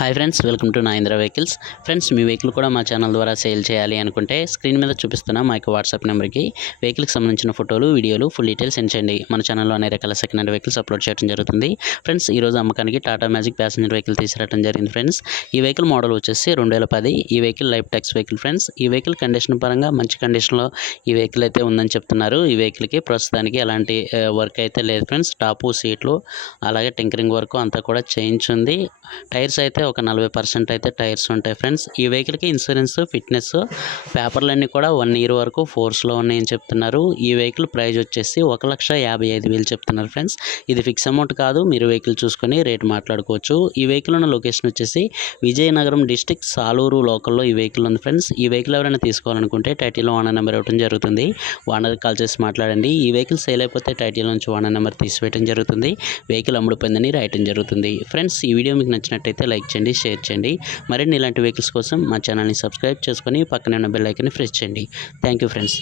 Hi friends welcome to Nayindra vehicles. Friends me vehicle కూడా మా channel ద్వారా sale చేయాలి అనుకుంటే స్క్రీన్ మీద చూపిస్తున్న మా యొక్క వాట్సాప్ నెంబర్కి వెహికల్కి సంబంధించిన ఫోటోలు వీడియోలు ఫుల్ డీటెయిల్స్ సెండ్ చేయండి మన ఛానల్లో అనే రకాల సెకండ్ హ్యాండ్ వెహికల్స్ అప్లోడ్ చేయడం జరుగుతుంది. ఫ్రెండ్స్ ఈరోజు అమ్మకానికి టాటా మ్యాజిక్ ప్యాసింజర్ వెహికల్ తీసుకురావడం జరిగింది ఫ్రెండ్స్. ఈ వెహికల్ మోడల్ వచ్చేసి రెండు వేల పది. ఈ vehicle life tax vehicle friends ఈ వెహికల్ కండిషన్ పరంగా మంచి కండిషన్లో ఈ వెహికల్ అయితే ఉందని చెప్తున్నారు. ఈ వెహికల్కి ప్రస్తుతానికి ఎలాంటి వర్క్ అయితే లేదు ఫ్రెండ్స్. టాపు సీట్లు అలాగే టింకరింగ్ వర్క్ అంతా కూడా చేయించుంది. టైర్స్ అయితే ఒక నలభై పర్సెంట్ అయితే టైర్స్ ఉంటాయి ఫ్రెండ్స్. ఈ వెహికల్కి ఇన్సూరెన్స్ ఫిట్నెస్ పేపర్లన్నీ కూడా వన్ ఇయర్ వరకు ఫోర్స్లో ఉన్నాయని చెప్తున్నారు. ఈ వెహికల్ ప్రైజ్ వచ్చేసి ఒక లక్ష యాభై ఐదు వేలు చెప్తున్నారు ఫ్రెండ్స్. ఇది ఫిక్స్ అమౌంట్ కాదు మీరు వెహికల్ చూసుకొని రేట్ మాట్లాడుకోవచ్చు. ఈ వెహికల్ ఉన్న లొకేషన్ వచ్చేసి విజయనగరం డిస్టిక్ సాలూరు లోకల్లో ఈ వెహికల్ ఉంది ఫ్రెండ్స్. ఈ వెహికల్ ఎవరైనా తీసుకోవాలనుకుంటే టైటిల్లో ఓనర్ నెంబర్ ఇవ్వడం జరుగుతుంది. ఓనర్ కాల్ చేసి మాట్లాడండి. ఈ వెహికల్ సేల్ అయిపోతే టైటిల్ నుంచి ఓనర్ నెంబర్ తీసివేయడం జరుగుతుంది. వెహికల్ అమ్ముడుపోయిందని రాయటం జరుగుతుంది. ఫ్రెండ్స్ ఈ వీడియో మీకు నచ్చినట్టయితే లైక్ చేయండి షేర్ చేయండి. మరిన్ని ఇలాంటి వెహికల్స్ కోసం మా ఛానల్ని సబ్స్క్రైబ్ చేసుకొని పక్కనే ఉన్న బెల్ ఐకన్ని ప్రెస్ చేయండి. Thank you friends.